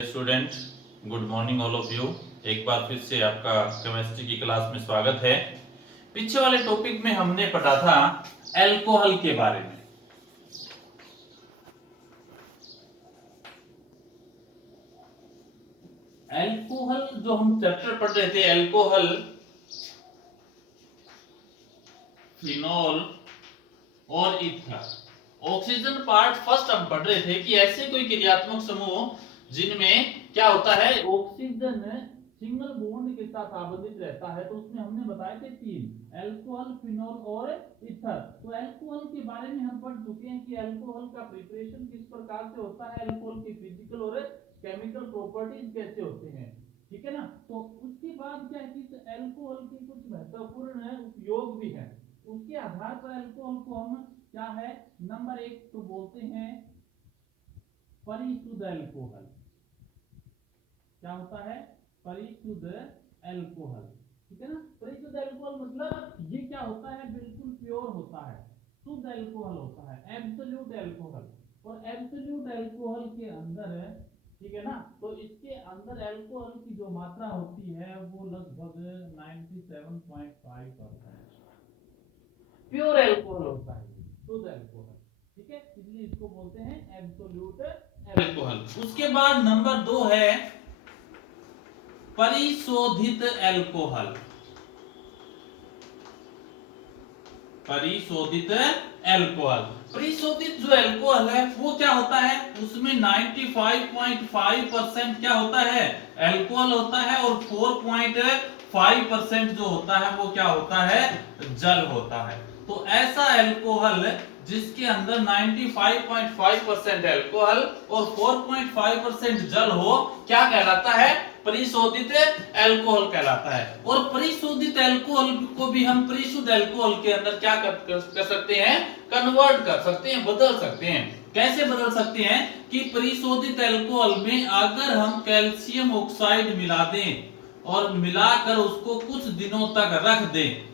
Student, good morning all of you. एक बार फिर से आपका केमिस्ट्री की क्लास में स्वागत है। पीछे वाले टॉपिक में हमने पढ़ा था अल्कोहल के बारे में। अल्कोहल जो हम चैप्टर पढ़ रहे थे, अल्कोहल, फिनॉल और ईथर। ऑक्सीजन पार्ट फर्स्ट हम पढ़ रहे थे कि ऐसे कोई क्रियात्मक समूह जिनमें क्या होता है, ऑक्सीजन सिंगल बॉन्ड के साथ आबंधित रहता है, तो उसमें हमने बताए थे तीन, अल्कोहल, फिनॉल और ईथर। तो अल्कोहल के बारे में हम पढ़ चुके हैं कि अल्कोहल का प्रिपरेशन किस प्रकार से होता है, अल्कोहल की फिजिकल और केमिकल प्रॉपर्टीज कैसे होते हैं, ठीक है ना। तो उसके बाद क्या है कि अल्कोहल के कुछ महत्वपूर्ण उपयोग भी है। उसके आधार पर अल्कोहल को हम क्या है, नंबर एक तो बोलते हैं परिशुद्ध अल्कोहल। क्या होता है? परिशुद्ध अल्कोहल, ठीक है ना। परिशुद्ध अल्कोहल मतलब ये क्या होता है, बिल्कुल प्योर होता है, शुद्ध अल्कोहल होता है, एब्सोल्यूट अल्कोहल। और एब्सोल्यूट अल्कोहल के अंदर, ठीक है ना, तो इसके अंदर अल्कोहल की जो मात्रा होती है वो लगभग 97.5% प्योर अल्कोहल होता है, शुद्ध अल्कोहल, ठीक है। इसलिए इसको बोलते हैं एब्सोल्यूट अल्कोहल। उसके बाद नंबर 2 है परिशोधित अल्कोहल। परिशोधित अल्कोहल, परिशोधित जो अल्कोहल है वो क्या होता है, उसमें 95.5% क्या होता है, अल्कोहल होता है, और 4.5% जो होता है वो क्या होता है, जल होता है। तो ऐसा अल्कोहल जिसके अंदर 95.5% अल्कोहल और 4.5% जल हो, क्या कहलाता है, परिशोधित अल्कोहल कहलाता है। और परिशोधित अल्कोहल को भी हम परिशुद्ध अल्कोहल के अंदर क्या कर सकते हैं, कन्वर्ट कर सकते हैं, बदल सकते हैं। कैसे बदल सकते हैं कि परिशोधित अल्कोहल में अगर हम कैल्शियम ऑक्साइड मिला दें और मिलाकर उसको कुछ दिनों तक रख दें,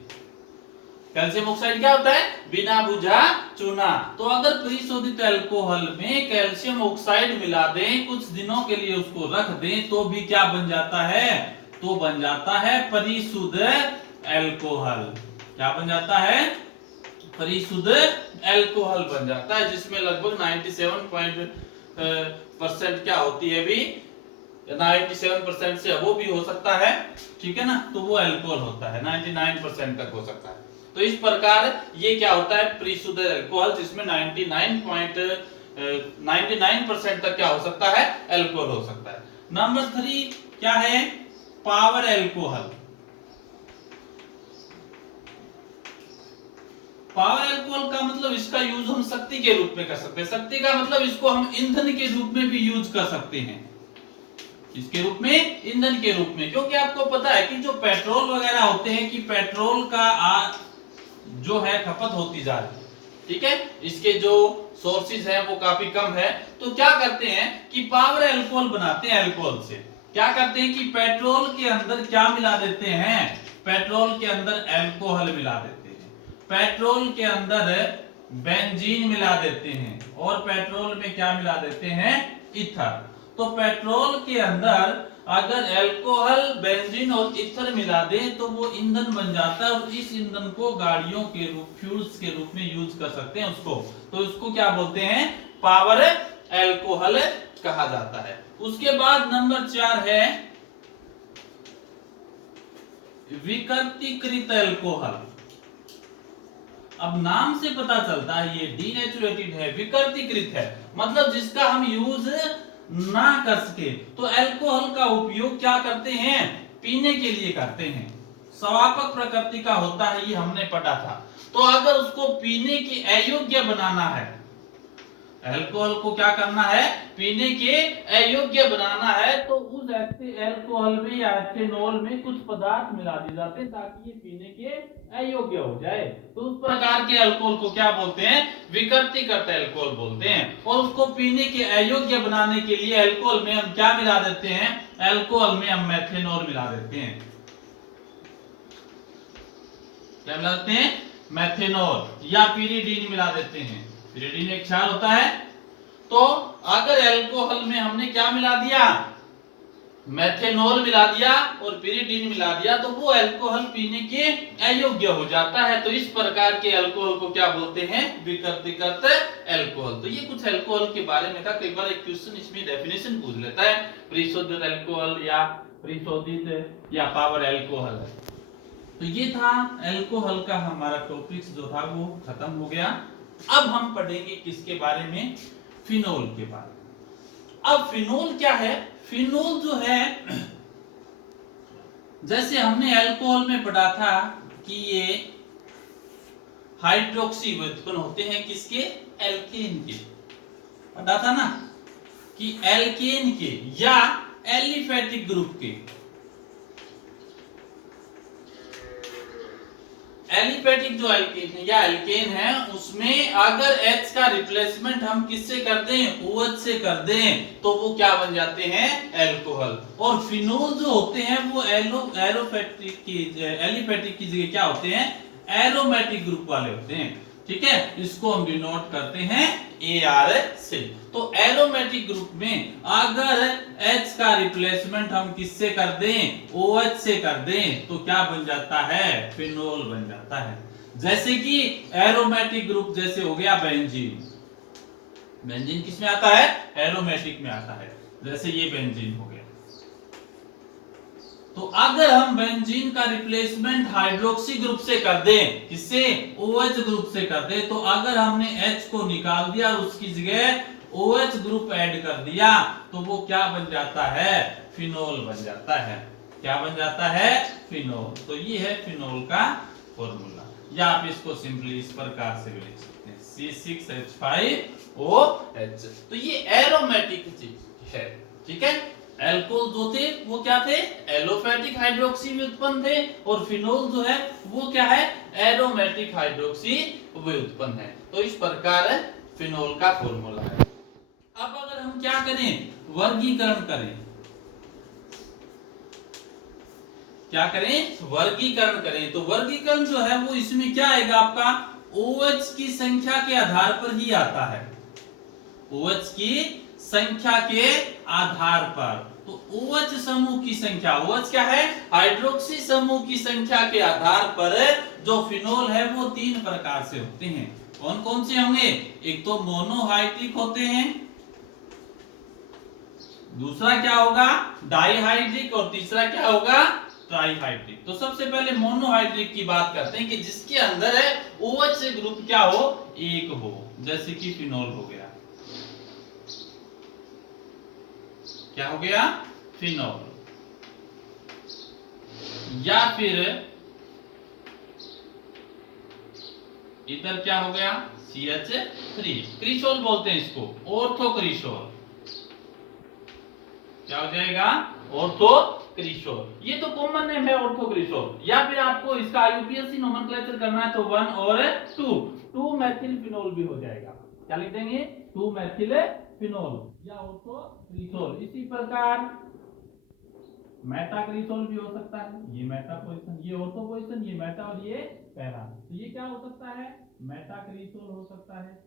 कैल्शियम ऑक्साइड क्या होता है, बिना बुझा चूना। तो अगर परिशोधित अल्कोहल में कैल्शियम ऑक्साइड मिला दें, कुछ दिनों के लिए उसको रख दें, तो भी क्या बन जाता है, तो बन जाता है परिशुद्ध अल्कोहल। क्या बन जाता है, परिशुद्ध अल्कोहल बन जाता है, जिसमें लगभग 97% क्या होती है, भी 97% से अबो भी हो सकता है, ठीक है ना। तो वो अल्कोहल होता है, 99% तक हो सकता है। तो इस प्रकार ये क्या होता है, परिशुद्ध अल्कोहल, जिसमें 99% तक क्या हो सकता है, अल्कोहल हो सकता है। नंबर 3 क्या है, पावर अल्कोहल। पावर अल्कोहल का मतलब इसका यूज हम शक्ति के रूप में कर सकते हैं। शक्ति का मतलब इसको हम ईंधन के रूप में भी यूज कर सकते हैं, इसके रूप में, ईंधन के रूप में। क्योंकि आपको पता है कि जो पेट्रोल वगैरह होते हैं कि पेट्रोल का जो है खपत होती जा रही है, ठीक है, इसके जो सोर्सेज हैं वो काफी कम है। तो क्या करते हैं कि पावर अल्कोहल बनाते हैं। अल्कोहल से क्या करते हैं कि पेट्रोल के अंदर क्या मिला देते हैं, पेट्रोल के अंदर अल्कोहल मिला देते हैं, पेट्रोल के अंदर बेंजीन मिला देते हैं, और पेट्रोल में क्या मिला देते हैं, ईथर। तो पेट्रोल के अंदर अगर अल्कोहल, बेंजीन और ईथर मिला दें तो वो ईंधन बन जाता है, और इस ईंधन को गाड़ियों के रूप, फ्यूल्स के रूप में यूज कर सकते हैं उसको। तो इसको क्या बोलते हैं, पावर अल्कोहल कहा जाता है। उसके बाद नंबर 4 है विकृतीकृत अल्कोहल। अब नाम से पता चलता है ये डीनेचुरेटेड है, विकृतीकृत है, मतलब जिसका हम यूज ना कर सके। तो अल्कोहल का उपयोग क्या करते हैं, पीने के लिए करते हैं, स्वापक प्रकृति का होता है, ये हमने पढ़ा था। तो अगर उसको पीने के अयोग्य बनाना है, अल्कोहल को क्या करना है, पीने के अयोग्य बनाना है, तो उस अल्कोहल में या एथेनॉल में कुछ पदार्थ मिला दिए जाते हैं ताकि ये पीने के अयोग्य हो जाए। तो उस प्रकार के अल्कोहल को क्या बोलते हैं, विकृतीकृत अल्कोहल बोलते हैं। और उसको पीने के अयोग्य बनाने के लिए अल्कोहल में हम क्या मिला देते हैं, अल्कोहल में हम मेथेनॉल मिला देते हैं। क्या मिला देते हैं, मेथेनॉल, या पीरीडीन मिला देते हैं। पीरीडीन एक क्षार होता है। तो अगर अल्कोहल में हमने क्या मिला दिया, मेथेनॉल मिला दिया और पिरिडीन मिला दिया तो वो अल्कोहल पीने के अयोग्य हो जाता है। तो इस प्रकार के अल्कोहल को क्या बोलते हैं? विकृतिकृत अल्कोहल। तो ये कुछ अल्कोहल के बारे में था। कई बार एक क्वेश्चन इसमें डेफिनेशन पूछ लेता है, परिशोधित अल्कोहल या परिशोधित या पावर अल्कोहल। तो ये था अल्कोहल का हमारा टॉपिक्स जो था वो खत्म हो गया। अब हम पढ़ेंगे किसके बारे में? फिनोल के बारे में। अब फिनोल क्या है? फिनोल जो है, जैसे हमने अल्कोहल में पढ़ा था कि ये हाइड्रोक्सी उत्पन्न होते हैं किसके? एल्केन के। पढ़ा था ना कि एल्केन के या एलिफेटिक ग्रुप के। एलिफेटिक जो एल्केन है या एल्केन है उसमें अगर H का रिप्लेसमेंट हम किससे कर दें? OH से कर दें तो वो क्या बन जाते हैं? अल्कोहल। और फिनोल जो होते हैं वो एलिफेटिक की जगह क्या होते हैं? एरोमेटिक ग्रुप वाले होते हैं। ठीक है, इसको हम डिनोट करते हैं AR से। तो एरोमेटिक ग्रुप में अगर H का रिप्लेसमेंट हम किससे कर दें? OH से कर दें तो क्या बन जाता है? फिनोल बन जाता है। जैसे कि एरोमेटिक ग्रुप जैसे हो गया बेंजीन। बेंजीन किस में आता है? एरोमेटिक में आता है। जैसे ये बेंजीन हो गया। तो अगर हम बेंजीन का रिप्लेसमेंट हाइड्रोक्सी ग्रुप से कर दें, किससे? OH ग्रुप से कर दें, तो अगर हमने H को निकाल दिया और उसकी जगह OH ग्रुप ऐड कर दिया तो वो क्या बन जाता है? फिनोल बन जाता है। क्या बन जाता है? फिनोल। तो ये है फिनोल का फॉर्मूला, या आप इसको सिंपली इस प्रकार से भी लिख सकते हैं C6H5OH। तो ये एरोमेटिक चीज है। ठीक है, अल्कोहल जो थे वो क्या थे? एलोफेटिक हाइड्रोक्सी व्युत्पन्न थे, और फिनोल जो है वो क्या है? एरोमेटिक हाइड्रोक्सी व्युत्पन्न है। तो इस प्रकार फिनोल का फॉर्मूला है। अब अगर हम क्या करें? वर्गीकरण करें। क्या करें? वर्गीकरण करें। तो वर्गीकरण जो है वो इसमें क्या आएगा आपका? OH की संख्या के आधार पर ही आता है। OH की संख्या के आधार पर। तो OH समूह की संख्या, OH क्या है? हाइड्रोक्सी समूह की संख्या के आधार पर जो फिनोल है वो 3 प्रकार से होते हैं। कौन कौन से होंगे? एक तो मोनोहाइड्रिक होते हैं, दूसरा क्या होगा? डाइहाइड्रिक, और तीसरा क्या होगा? ट्राइहाइड्रिक। तो सबसे पहले मोनोहाइड्रिक की बात करते हैं कि जिसके अंदर है OH ग्रुप क्या हो? एक हो। जैसे कि फिनोल हो गया। क्या हो गया? फिनोल। या फिर इधर क्या हो गया? CH3। क्रिसोल बोलते हैं इसको, ऑर्थो क्रिसोल। क्या हो जाएगा? Ortho cresol. ये तो कॉमन नेम है ऑर्थो क्रिसोल। या फिर आपको इसका यूपीएससी नोमेनक्लेचर करना है तो 1 और 2 मेथिल फिनोल भी हो जाएगा। क्या लिख देंगे? 2 मेथिल फिनोल या ऑर्थो क्रिसोल। इसी प्रकार मेटा क्रिसोल भी हो सकता है। ये मेटा पोजीशन, ये ऑर्थो पोजीशन, ये मेटा और ये पैरा। तो ये क्या हो सकता है? मेटा क्रिसोल हो सकता है।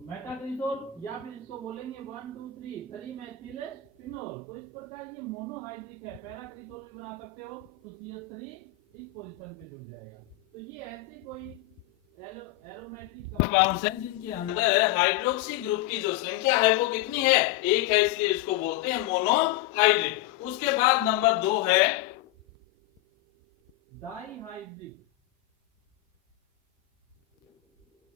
मेटा क्रिसोल, या फिर इसको बोलेंगे 1 2 3 मेथिल फिनोल। तो इस प्रकार ये मोनोहाइड्रिक है। पैरा क्रिसोल भी बना सकते हो, तो CH3 इस पोजीशन पे जुड़ जाएगा। तो ये ऐसे कोई एरोमेटिक कंपाउंड्स हैं जिनके अंदर हाइड्रोक्सी ग्रुप की जो संख्या है वो कितनी है? एक है, इसलिए इसको बोलते हैं मोनोहाइड्रिक। उसके बाद नंबर 2 है डाइहाइड्रिक।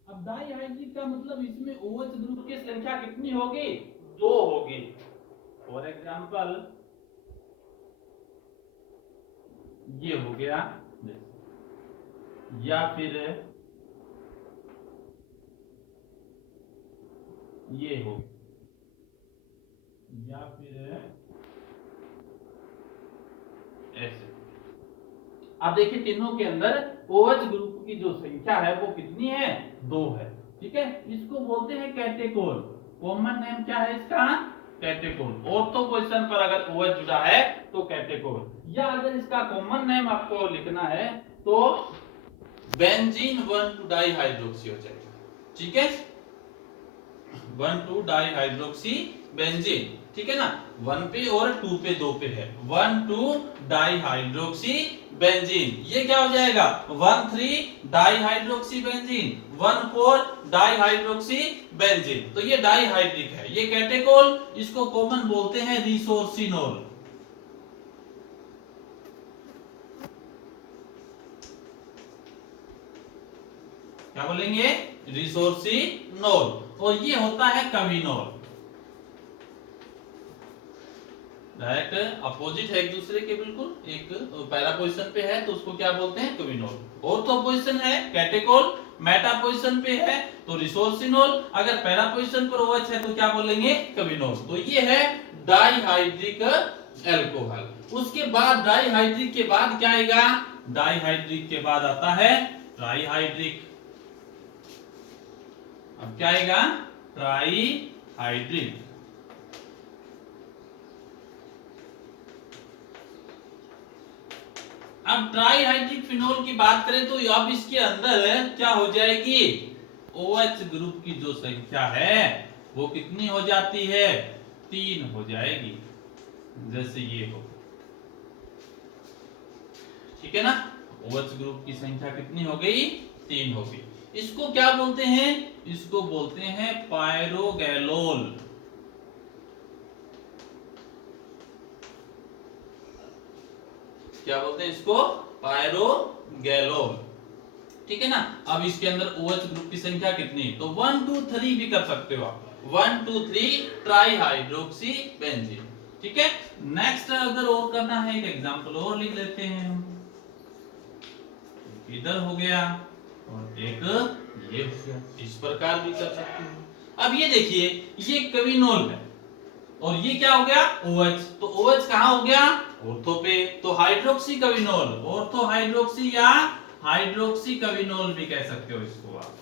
अब डाइहाइड्रिक का मतलब इसमें OH ग्रुप की संख्या कितनी होगी? 2 होगी। फॉर एग्जांपल ये हो गया, या फिर ये हो, या फिर ऐसे। आप देखिए तीनों के अंदर OH ग्रुप की जो संख्या है वो कितनी है? 2 है। ठीक है, इसको बोलते हैं कैटेकोल। कॉमन नेम क्या है इसका? कैटेकोल। ऑर्थो पोजीशन पर अगर OH जुड़ा है तो कैटेकोल। या अगर इसका कॉमन नेम आपको लिखना है तो बेंजीन 1 डाइहाइड्रोक्सी हो जाएगा। ठीक है, 1 डाइहाइड्रोक्सी बेंजीन। ठीक है ना, 1 पे और 2 पे, 2 पे है 1,2 डाइहाइड्रोक्सी बेंजीन। ये क्या हो जाएगा 1,3 डाइहाइड्रोक्सी बेंजीन, 1,4 डाइहाइड्रोक्सी बेंजीन। तो ये डाइहाइड्रिक है, ये कैटेकोल, इसको कॉमन बोलते हैं रिसोर्सिनोल। क्या बोलेंगे रिसोर्सिनोल। और ये होता है कविनोल। डायरेक्ट अपोजिट है एक दूसरे के बिल्कुल, एक पैरा पोजीशन पे है तो उसको क्या बोलते हैं कविनोल। ऑर्थो पोजीशन है कैटेकोल, मेटा पोजीशन पे है तो रिसोर्सिनोल, अगर पैरा पोजीशन पर OH है तो क्या बोलेंगे कविनोल। तो ये है डाइहाइड्रिक अल्कोहल। उसके बाद डाइहाइड्रिक के बाद क्या आएगा, डाइहाइड्रिक के बाद आता है ट्राइहाइड्रिक। अब क्या आएगा ट्राइहाइड्रिक। अब ट्राइहाइड्रिक फिनोल की बात करें तो अब इसके अंदर क्या हो जाएगी, OH ग्रुप की जो संख्या है वो कितनी हो जाती है 3 हो जाएगी, जैसे ये हो, ठीक है ना। OH ग्रुप की संख्या कितनी हो गई 3 हो गई। इसको क्या बोलते हैं, इसको बोलते हैं पायरोगैलोल। क्या बोलते हैं इसको पायरोगैलोल, ठीक है ना। अब इसके अंदर OH ग्रुप की संख्या कितनी, तो 1 2 3 भी कर सकते हो आप, 1 2 3 ट्राइहाइड्रोक्सी बेंजीन, ठीक है। नेक्स्ट अगर और करना है एक एग्जांपल और लिख लेते हैं हम, इधर हो गया और एक ये हो गया, इस प्रकार भी कर सकते हो। अब ये देखिए ये कविनोल है और ये क्या हो गया OH, तो OH कहां हो गया ऑर्थो पे, तो हाइड्रोक्सी कविनोल, ऑर्थो हाइड्रोक्सी या हाइड्रोक्सी कविनोल भी कह सकते हो इसको आप,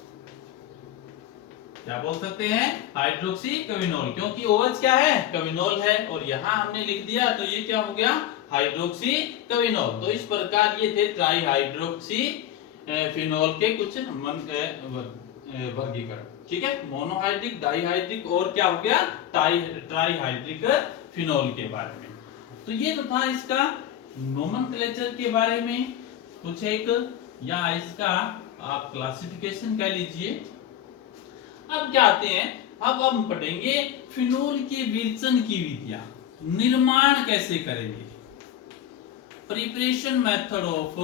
क्या बोल सकते हैं हाइड्रोक्सी कविनोल, क्योंकि OH क्या है कविनोल है और यहां हमने लिख दिया तो ये क्या हो गया हाइड्रोक्सी कविनोल। तो इस प्रकार ये थे ट्राइहाइड्रोक्सी फिनोल के कुछ वर्गीकरण, ठीक है। मोनोहाइड्रिक, डाइहाइड्रिक और क्या हो गया ट्राइहाइड्रिक फिनोल के बारे में। तो ये तो था इसका नोमेनक्लेचर के बारे में कुछ एक, या इसका आप क्लासिफिकेशन कह लीजिए। अब क्या आते हैं, अब हम पढ़ेंगे फिनोल के विरचन की विधियां, निर्माण कैसे करेंगे, प्रिपरेशन मेथड ऑफ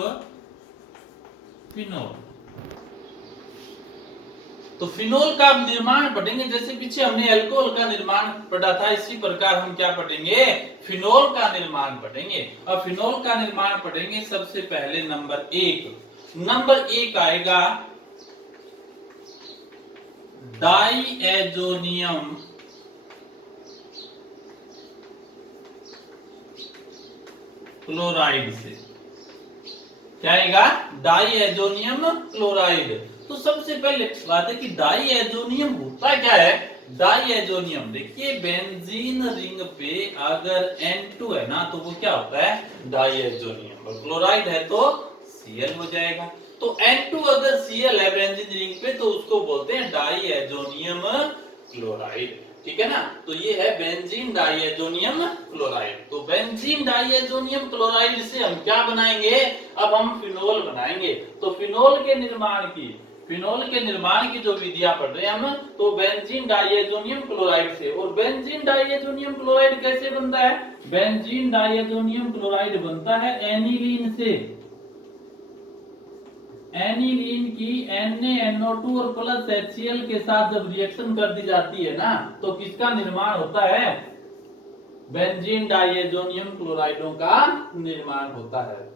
फिनोल। तो फिनोल का निर्माण पढ़ेंगे, जैसे पीछे हमने अल्कोहल का निर्माण पढ़ा था, इसी प्रकार हम क्या पढ़ेंगे फिनोल का निर्माण पढ़ेंगे। अब फिनोल का निर्माण पढ़ेंगे सबसे पहले नंबर एक आएगा डाइएजोनियम क्लोराइड से। क्या आएगा डाइएजोनियम क्लोराइड। तो सबसे पहले बात है कि डाइएजोनियम होता क्या है, डाइएजोनियम देखिए बेंजीन रिंग पे अगर N2 है ना तो वो क्या होता है डाइएजोनियम, और क्लोराइड है तो Cl हो जाएगा। तो N2 अगर Cl है बेंजीन रिंग पे तो उसको बोलते हैं डाइएजोनियम क्लोराइड, ठीक है ना। तो ये है बेंजीन डाइएजोनियम क्लोराइड। तो बेंजीन डाइएजोनियम क्लोराइड से हम क्या बनाएंगे, अब हम फिनोल बनाएंगे। तो फिनोल के निर्माण की जो विधियां पढ़ रहे हैं हम, तो बेंजीन डाइएजोनियम क्लोराइड से। और बेंजीन डाइएजोनियम क्लोराइड कैसे बनता है, बेंजीन डाइएजोनियम क्लोराइड बनता है एनिलीन से। एनिलीन की NaNO2 और प्लस HCl के साथ जब रिएक्शन कर दी जाती है ना तो किसका निर्माण होता है, बेंजीन डाइएजोनियम क्लोराइडों का निर्माण होता है।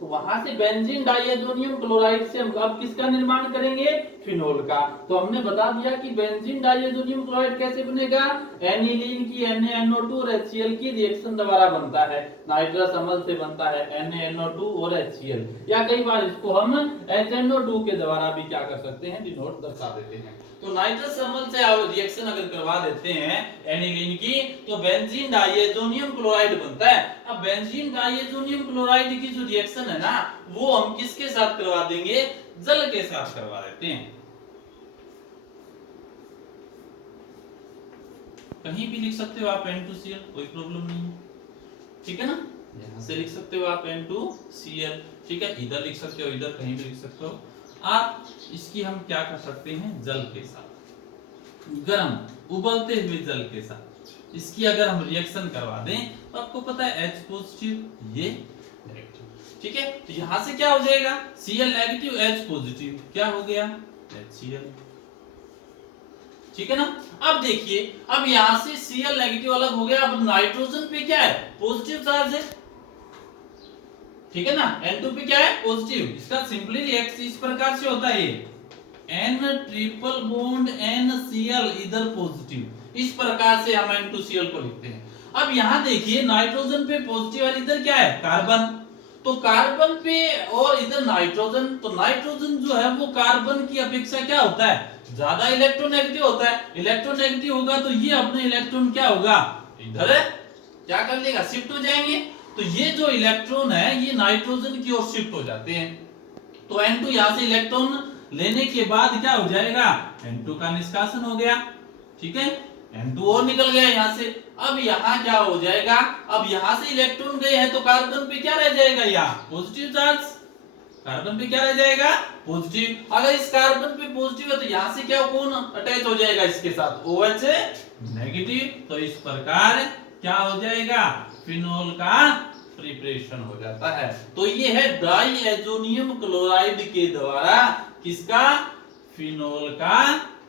तो वहां से बेंजीन डाइएजोनियम क्लोराइड से हम अब किसका निर्माण करेंगे फिनोल का। तो हमने बता दिया कि बेंजीन डाइएजोनियम क्लोराइड कैसे बनेगा, एनिलीन की NaNO2 और HCl की रिएक्शन द्वारा बनता है, नाइट्रस अम्ल से बनता है NaNO2 और HCl, या कई बार इसको हम HNO2 के द्वारा भी क्या कर सकते हैं डिनोट दर्शा देते हैं। तो नाइट्रस अम्ल से रिएक्शन अगर करवा देते हैं एनिलीन की तो बेंजीन डाइएजोनियम क्लोराइड बनता है। अब बेंजीन डाइएजोनियम क्लोराइड की जो रिएक्शन है ना वो हम किसके साथ करवा देंगे, जल के साथ करवा देते हैं। कहीं भी लिख सकते हो आप N2Cl, कोई प्रॉब्लम नहीं है, ठीक है ना। यहाँ से लिख सकते हो आप N2Cl, ठीक है, इधर लिख सकते हो, इधर कहीं भी लिख सकते हो आप। इसकी हम क्या कर सकते हैं, जल के साथ, गर्म उबलते हुए जल के साथ इसकी अगर हम रिएक्शन करवा दें तो आपको पता है H पॉजिटिव, ये नेगेटिव, ठीक है। तो यहां से क्या हो जाएगा, Cl नेगेटिव H पॉजिटिव, क्या हो गया HCl, ठीक है ना। अब देखिए, अब यहां से Cl नेगेटिव अलग हो गया, अब नाइट्रोजन पे क्या है, पॉजिटिव चार्ज है, ठीक है ना। N2 पे क्या है, पॉजिटिव। इसका सिंपली रिएक्शन इस प्रकार से होता है, N ट्रिपल बॉन्ड NCl इधर पॉजिटिव, इस प्रकार से हम N2Cl को लिखते हैं। अब यहां देखिए नाइट्रोजन पे पॉजिटिव और इधर क्या है, कार्बन, तो कार्बन पे और इधर नाइट्रोजन, तो नाइट्रोजन जो है वो कार्बन की अपेक्षा क्या होता है, ज्यादा इलेक्ट्रोनेगेटिव होता है। इलेक्ट्रोनेगेटिव होगा तो ये अपने इलेक्ट्रॉन क्या होगा, इधर क्या कर लेगा, शिफ्ट हो जाएंगे। तो ये जो इलेक्ट्रॉन है ये नाइट्रोजन की ओर शिफ्ट हो जाते हैं। तो N2 यहां से इलेक्ट्रॉन लेने के बाद क्या हो जाएगा, N2 का निष्कासन हो गया, ठीक है, N2 और निकल गया यहां से। अब यहां क्या हो जाएगा, अब यहां से इलेक्ट्रॉन गए हैं तो कार्बन पे क्या रह जाएगा, यहाँ पॉजिटिव चार्ज, कार्बन पे क्या रह जाएगा, पॉजिटिव। अगर इस कार्बन पे पॉजिटिव है तो यहां से क्या कौन अटैच हो जाएगा इसके साथ, OH नेगेटिव। तो इस प्रकार क्या हो जाएगा, फिनोल का प्रिपरेशन हो जाता है। तो ये है डाइएजोनियम क्लोराइड के द्वारा किसका, फिनोल का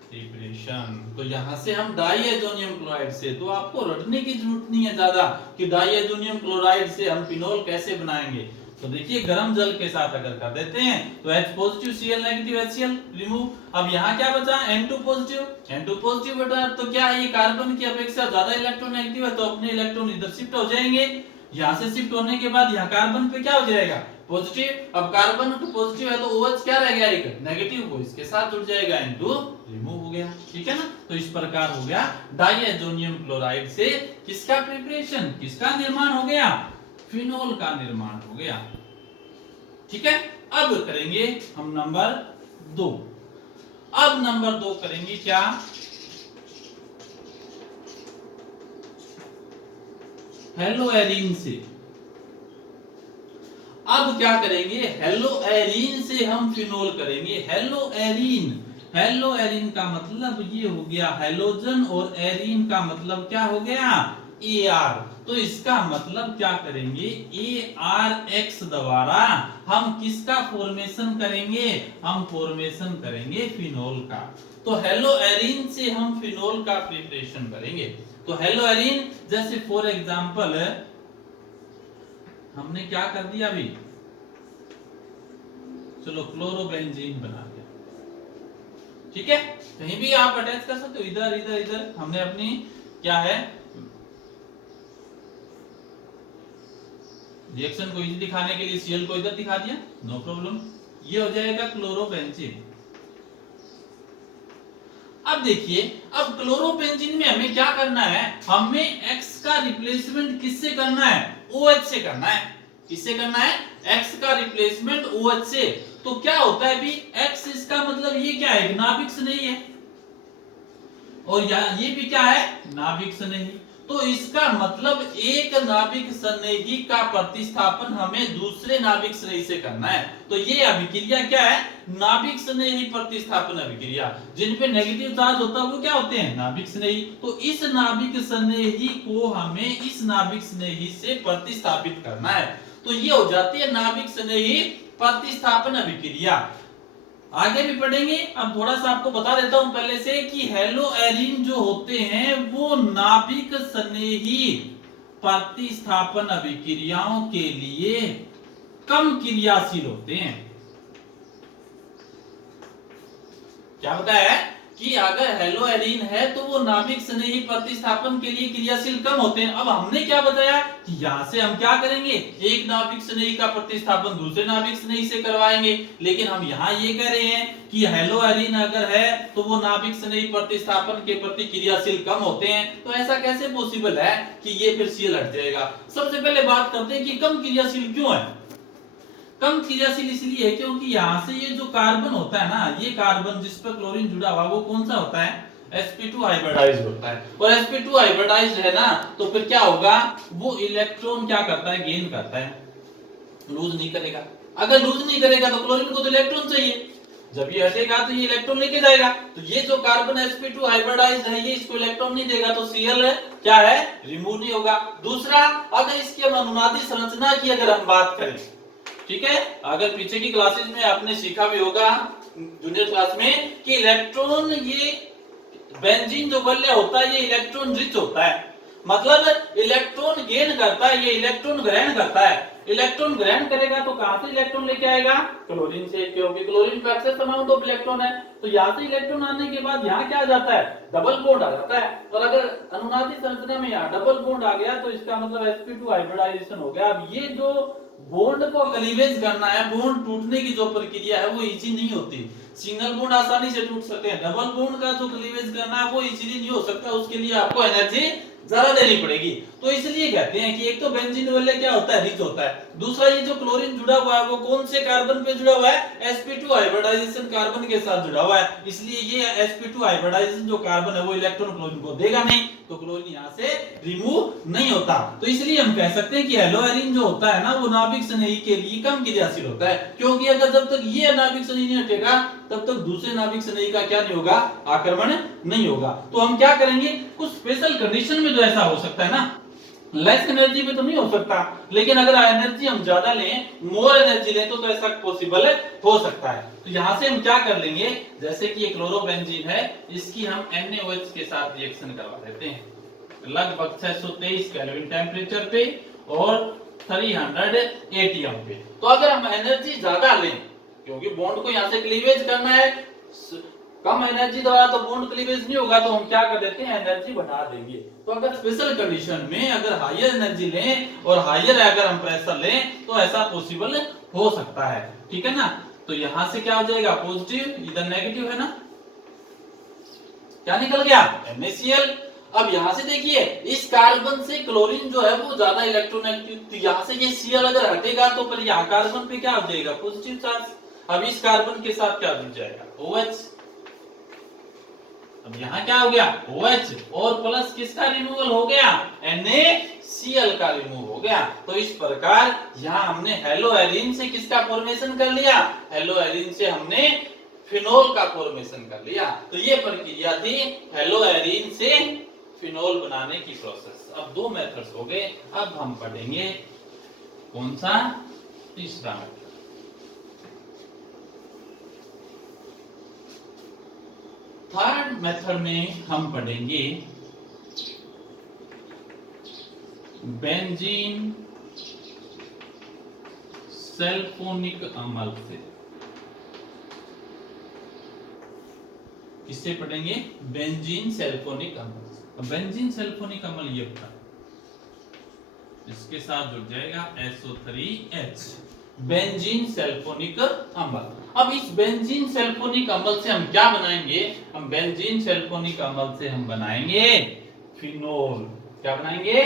प्रिपरेशन। तो यहां से हम डाइएजोनियम क्लोराइड से, तो आपको रटने की जरूरत नहीं है ज्यादा कि डाइएजोनियम क्लोराइड से हम फिनोल कैसे बनाएंगे। तो देखिए गर्म जल के साथ अगर कर देते हैं तो H positive Cl negative HCl remove. अब यहाँ क्या बचा, N2 पॉजिटिव, N2 पॉजिटिव बेटा, तो क्या ये कार्बन की अपेक्षा ज्यादा इलेक्ट्रोनेगेटिव है, तो अपने इलेक्ट्रॉन इधर शिफ्ट हो जाएंगे। यहाँ से शिफ्ट होने के बाद यहाँ कार्बन पे क्या हो जाएगा, पॉजिटिव। अब कार्बन तो पॉजिटिव है तो OH क्या रह गया, एक नेगेटिव, वो इसके साथ जुड़ जाएगा, N2 रिमूव हो गया, ठीक है ना। तो इस प्रकार हो गया डाइएजोनियम क्लोराइड से किसका प्रिपरेशन, किसका निर्माण हो गया, फिनोल का निर्माण हो गया, ठीक है। अब करेंगे हम नंबर 2। अब नंबर 2 करेंगे क्या, हेलोएरीन से। अब क्या करेंगे, हेलोएरीन से हम फिनोल करेंगे। हेलोएरीन, हेलोएरीन का मतलब ये हो गया हेलोजन, और एरीन का मतलब क्या हो गया, Ar। तो इसका मतलब क्या करेंगे, ArX द्वारा हम किसका फॉर्मेशन करेंगे, हम फॉर्मेशन करेंगे फिनोल का। तो हेलोएरीन से हम फिनोल का प्रिपरेशन करेंगे। तो हेलोएरीन जैसे फॉर एग्जांपल हमने क्या कर दिया अभी, चलो क्लोरोबेंजीन बना दिया, ठीक है। कहीं भी आप अटैच कर सकते हो, इधर इधर इधर। हमने अपनी क्या है रिएक्शन को इजी दिखाने के लिए Cl को इधर दिखा दिया, नो प्रॉब्लम, ये हो जाएगा क्लोरोबेंजीन। अब देखिए, अब क्लोरोबेंजीन में हमें क्या करना है, हमें X का रिप्लेसमेंट किससे करना है, OH से करना है। किससे करना है, X का रिप्लेसमेंट OH से। तो क्या होता है अभी, X इसका मतलब ये क्या है, नाभिक स्नेही है, और ये भी क्या है, नाभिक स्नेही। तो इसका मतलब एक नाभिक स्नेही का प्रतिस्थापन हमें दूसरे नाभिक स्नेही से करना है। तो ये अभिक्रिया क्या है, नाभिक स्नेही प्रतिस्थापन अभिक्रिया। जिन पे नेगेटिव चार्ज होता है वो क्या होते हैं, नाभिक स्नेही। तो इस नाभिक स्नेही को हमें इस नाभिक स्नेही से प्रतिस्थापित करना है। तो ये हो जाती है नाभिक स्नेही प्रतिस्थापन अभिक्रिया। आगे भी पढ़ेंगे। अब थोड़ा सा आपको बता देता हूं पहले से कि हेलोएरीन जो होते हैं वो नाभिक स्नेही प्रतिस्थापन अभिक्रियाओं के लिए कम क्रियाशील होते हैं। क्या बताया कि अगर हेलोएरीन है तो वो नाभिक स्नेही प्रतिस्थापन के लिए क्रियाशील कम होते हैं। अब हमने क्या बताया कि यहां से हम क्या करेंगे, एक नाभिक स्नेही का प्रतिस्थापन दूसरे नाभिक स्नेही से करवाएंगे। लेकिन हम यहाँ ये कह रहे हैं कि हेलोएरीन अगर है तो वो नाभिक स्नेही प्रतिस्थापन के प्रति क्रियाशील कम होते हैं। तो ऐसा कैसे पॉसिबल है कि ये फिर Cl हट जाएगा। सबसे पहले बात करते हैं कि कम क्रियाशील क्यों है। कम क्रियाशील इसलिए है क्योंकि यहां से ये जो कार्बन होता है ना, ये कार्बन जिस पर क्लोरीन जुड़ा हुआ वो कौन सा होता है, sp2 हाइब्रिडाइज होता है, और sp2 हाइब्रिडाइज है ना, तो फिर क्या होगा, वो इलेक्ट्रॉन क्या करता है, गेन करता है, लूज नहीं करेगा। अगर लूज नहीं करेगा तो क्लोरीन को तो इलेक्ट्रॉन चाहिए, जब ये हटेगा तो ये इलेक्ट्रॉन लेके जाएगा, तो ये जो कार्बन sp2 हाइब्रिडाइज्ड है ये इसको इलेक्ट्रॉन नहीं देगा, तो Cl है क्या है, रिमूव नहीं होगा। दूसरा, अगर इसकी हम अनुनादी संरचना की अगर हम बात करें, ठीक है, अगर पीछे की क्लासेस में आपने सीखा भी होगा जूनियर क्लास में कि इलेक्ट्रॉन, ये बेंजीन जो बल्ले होता है ये इलेक्ट्रॉन रिच होता है, मतलब इलेक्ट्रॉन गेन करता है, ये इलेक्ट्रॉन ग्रहण करता है। इलेक्ट्रॉन ग्रहण करेगा तो कहां से इलेक्ट्रॉन लेके आएगा, क्लोरीन से, क्योंकि क्लोरीन पे एक्सेस अमाउंट ऑफ इलेक्ट्रॉन है, तो यहां से इलेक्ट्रॉन आने के बाद यहां क्या आ जाता है, डबल बॉन्ड आ जाता है, और अगर अनुनादी संरचना में यहां डबल बॉन्ड आ गया तो इसका मतलब sp2 हाइब्रिडाइजेशन हो गया। अब ये जो बॉन्ड को क्लीवेज करना है, बॉन्ड टूटने की जो प्रक्रिया है वो इजी नहीं होती, सिंगल बॉन्ड आसानी से टूट सकते हैं, डबल बॉन्ड का जो क्लीवेज करना है वो इजीली नहीं हो सकता, उसके लिए आपको एनर्जी ज्यादा देनी पड़ेगी। तो इसलिए कहते हैं कि एक तो बेंजीन वाले क्या होता है, रिच होता है, दूसरा ये जो क्लोरीन जुड़ा हुआ है वो कौन से कार्बन पे जुड़ा हुआ है, sp2 हाइब्रिडाइजेशन कार्बन के साथ जुड़ा हुआ है, इसलिए ये sp2 हाइब्रिडाइजेशन जो कार्बन है वो इलेक्ट्रॉन क्लोरीन को देगा नहीं, तो क्लोरीन यहां से रिमूव नहीं होता। तो इसलिए हम कह सकते हैं कि हेलोएरिन जो होता है ना वो नाभिक स्नेही के लिए कम क्रियाशील होता है, क्योंकि अगर जब तक ये नाभिक स्नेही नहीं हटेगा तब तक दूसरे नाभिक स्नेही का क्या नहीं होगा, आक्रमण नहीं होगा। तो हम क्या करेंगे, कुछ स्पेशल कंडीशन में जो ऐसा हो सकता है ना, लेस एनर्जी पे तो नहीं हो सकता, लेकिन अगर एनर्जी हम ज्यादा लें, मोर एनर्जी लें तो ऐसा पॉसिबल हो सकता है। तो यहां से हम क्या कर लेंगे, जैसे कि ये क्लोरोबेंजीन है, इसकी हम NaOH के साथ रिएक्शन करवा देते हैं लगभग 623 केल्विन टेंपरेचर पे और 300 एटीएम पे। तो अगर हम एनर्जी ज्यादा लें, क्योंकि बॉन्ड को यहां से क्लीवेज करना है, कम एनर्जी द्वारा तो बॉन्ड क्लीवेज नहीं होगा, तो हम क्या कर देते हैं, एनर्जी बढ़ा देंगे। तो अगर स्पेशल कंडीशन में अगर हायर एनर्जी लें और हायर अगर हम प्रेशर लें तो ऐसा पॉसिबल हो सकता है, ठीक है ना। तो यहां से क्या हो जाएगा, पॉजिटिव, इधर नेगेटिव है ना, क्या निकल गया, NaCl। अब यहां से देखिए इस कार्बन से क्लोरीन जो है वो ज्यादा इलेक्ट्रोनेगेटिव, तो यहां से ये Cl अगर हटेगा तो फिर यहां कार्बन पे क्या हो जाएगा, पॉजिटिव चार्ज। अब इस कार्बन के साथ क्या जुड़ जाएगा, OH। अब यहां क्या हो गया, OH, और प्लस किसका रिमूवल हो गया, NaCl का रिमूव हो गया। तो इस प्रकार यहां हमने हेलोएरिन से किसका फॉर्मेशन कर लिया, हेलोएरिन से हमने फिनोल का फॉर्मेशन कर लिया। तो ये प्रक्रिया थी हेलोएरिन से फिनोल बनाने की प्रोसेस। अब दो मेथड्स हो गए, अब हम पढ़ेंगे कौन सा, तीसरा मेथड। थर्ड मेथड में हम पढ़ेंगे बेंजीन सल्फोनिक अम्ल से। किससे पढ़ेंगे, बेंजीन सल्फोनिक अम्ल। बेंजीन सल्फोनिक अम्ल ये होता है, इसके साथ जुड़ जाएगा SO3H, बेंजीन सल्फोनिक अम्ल। अब इस बेंजीन सल्फोनिक अम्ल से हम क्या बनाएंगे, हम बेंजीन सल्फोनिक अम्ल से हम बनाएंगे फिनोल। क्या बनाएंगे,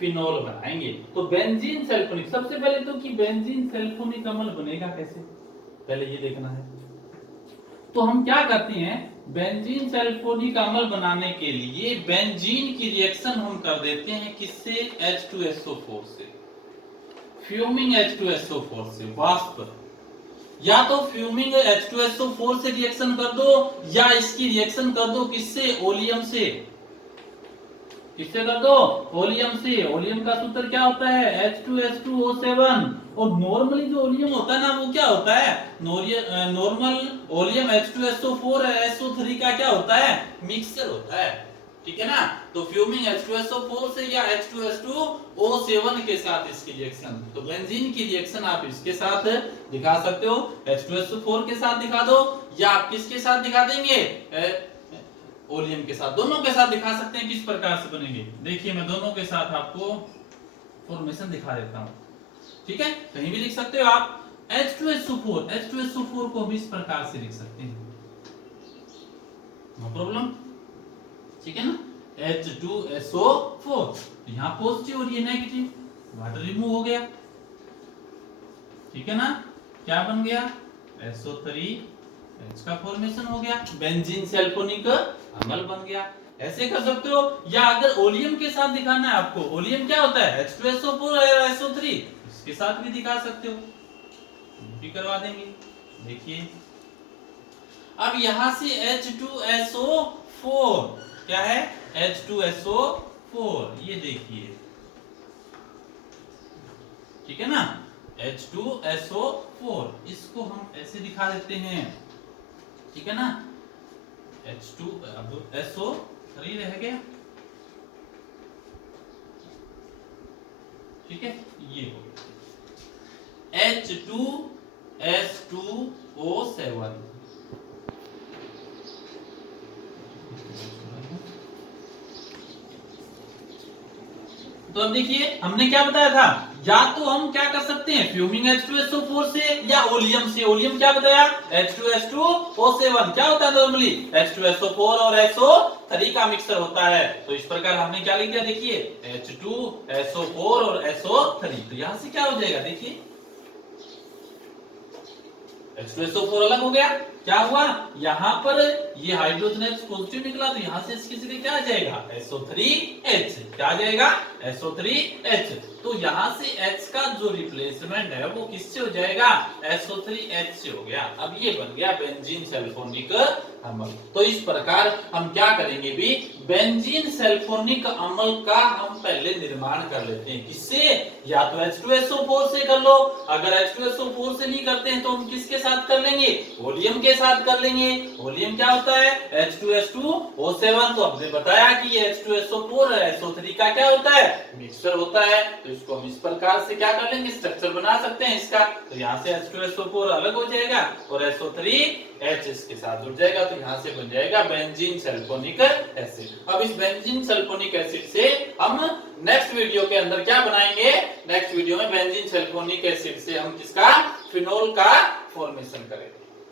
फिनोल बनाएंगे। तो बेंजीन सल्फोनिक, सबसे पहले तो कि बेंजीन सल्फोनिक अम्ल बनेगा कैसे, पहले ये देखना है। तो हम क्या करते हैं, बेंजीन सल्फोनिक अम्ल बनाने के लिए बेंजीन की रिएक्शन हम कर देते हैं किससे, H2SO4 से, फ्यूमिंग H2SO4 से, वाष्प। या तो फ्यूमिंग H2SO4 से रिएक्शन कर दो, या इसकी रिएक्शन कर दो किससे, ओलियम से। किससे कर दो, ओलियम से। ओलियम का सूत्र क्या होता है, H2S2O7। और नॉर्मली जो ओलियम होता है ना वो क्या होता है, नॉर्मल ओलियम H2SO4 SO3 का क्या होता है, मिक्सचर होता है, ठीक है ना। तो फ्यूमिंग H2SO4 से या H2S2O7 के साथ इसकी रिएक्शन, तो बेंजीन की रिएक्शन आप इसके साथ दिखा सकते हो, H2SO4 के साथ दिखा दो, या आप किसके साथ दिखा देंगे, ओलियम के साथ, दोनों के साथ दिखा सकते हैं। किस प्रकार से बनेंगे, देखिए मैं दोनों के साथ आपको फॉर्मेशन दिखा देता हूं, ठीक है, कहीं भी लिख सकते हो आप। H2SO4 को हम इस प्रकार से लिख सकते हैं, नो प्रॉब्लम, ठीक है ना। H2SO4, यहां पॉजिटिव और ये नेगेटिव, वाटर रिमूव हो गया, ठीक है ना। क्या बन गया, SO3 H का फॉर्मेशन हो गया, बेंजीन सल्फोनिक अम्ल बन गया। ऐसे कर सकते हो, या अगर ओलियम के साथ दिखाना है आपको, ओलियम क्या होता है H2SO4 और SO3, इसके साथ भी दिखा सकते हो, भी करवा देंगे। देखिए अब यहां से H2SO4 क्या है, H2SO4 ये देखिए, ठीक है ना, H2SO4 इसको हम ऐसे दिखा देते हैं, ठीक है ना, H2 अब SO3 रह गया, ठीक है, ये हो गया H2S2O7। तो अब देखिए हमने क्या बताया था, या तो हम क्या कर सकते हैं फ्यूमिंग H2SO4 से, या ओलियम से। ओलियम क्या बताया H2S2O7 क्या होता है नॉर्मली H2SO4 और SO3 का मिक्सचर होता है। तो इस प्रकार हमने क्या लिख दिया, देखिए H2SO4 और SO3, तो यहां से क्या हो जाएगा, देखिए H2SO4 अलग हो गया, क्या हुआ यहाँ पर ये हाइड्रोजन H पॉजिटिव निकला, तो यहाँ से इसकी जगह क्या आ जाएगा SO3H, क्या आ जाएगा SO3H। तो यहाँ से H का जो रिप्लेसमेंट है वो किससे हो जाएगा SO3H से हो गया। अब ये बन गया बेंजीन सल्फोनिक अम्ल। तो इस प्रकार हम क्या करेंगे भी, बेंजीन सल्फोनिक अम्ल का हम पहले निर्माण कर लेते हैं, किससे, या तो H2SO4 से कर लो, अगर H2SO4 से नहीं करते हैं तो हम किसके साथ कर लेंगे, ओलियम के साथ कर लेंगे। ओलियम क्या होता है H2S2O7, तो हमने बताया कि ये H2SO4 और SO3 का क्या होता है मिक्सचर होता है। तो इसको हम इस प्रकार से क्या कर लेंगे, स्ट्रक्चर बना सकते हैं इसका। तो यहाँ से H2SO4 अलग हो जाएगा और SO3H इसके साथ जुड़ जाएगा, तो यहाँ से बन जाएगा बेंजीन सल्फोनिक एसिड। अब इस बेंजीन सल्फोनिक एसिड से हम नेक्स्ट वीडियो के अंदर क्या बनाएंगे, नेक्स्ट वीडियो में बेंजीन सल्फोनिक एसिड से हम किसका फिनोल का फॉर्मेशन करेंगे।